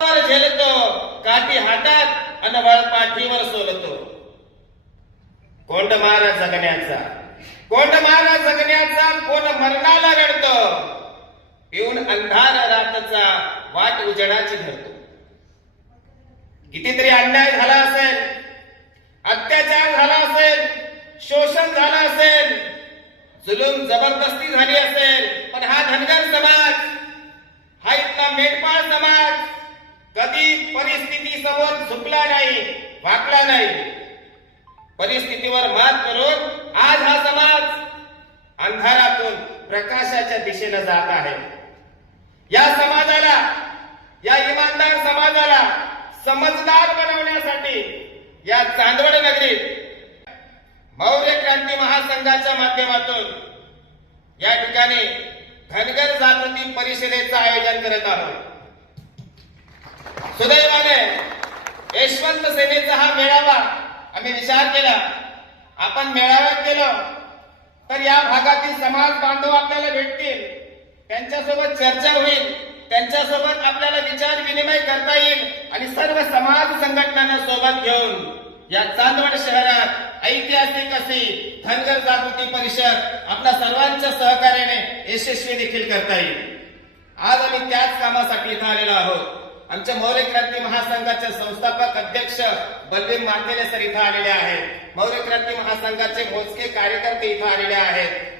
झेलतो काठी हातात आणि वळ पाठीवर सोलतो. कोंड मारा जगण्याचा कोंड मारा जगण्याचा कोण मरणाला रडतो. पिऊन अंधार रातचा वाट उजडाची धरतो. कितीतरी अन्याय झाला असेल अत्याचार झाला असेल शोषण झालं असेल जुलूम जबरदस्ती झाली असेल पण हा धनगर समाज हा इथला मेंढपाळ समाज कधी परिस्थिती समोर झुकला नाही वाकला नाही. परिस्थितीवर मात करून आज हा समाज अंधारातून प्रकाशाच्या दिशेनं जात आहे. या समाजाला या इमानदार समाजाला समजदार बनवण्यासाठी या चांदवड नगरीत मौर्य क्रांती महासंघाच्या माध्यमातून या ठिकाणी धनगर जागृती परिषदेचं आयोजन करत आहोत. सुदैवाने यशवंत सेनेचा हा मेळावा आम्ही विचार केला. आपण मेळाव्यात गेलो तर या भागातील समाज बांधव आपल्याला भेटतील. त्यांच्यासोबत चर्चा होईल त्यांच्यासोबत आपल्याला विचार विनिमय करता येईल आणि सर्व समाज संघटनांना सोबत घेऊन या चांदवड शहरात ऐतिहासिक अशी धनगर जागृती परिषद आपल्या सर्वांच्या सहकार्याने यशस्वी देखील करता येईल. आज आम्ही त्याच कामासाठी इथं आलेलो आहोत. आमच्या मौर्य क्रांती महासंघाचे संस्थापक अध्यक्ष बलवीर मातेले सर इथं आलेले आहेत. मौर्य क्रांती महासंघाचे मोजके कार्यकर्ते इथं आलेले आहेत.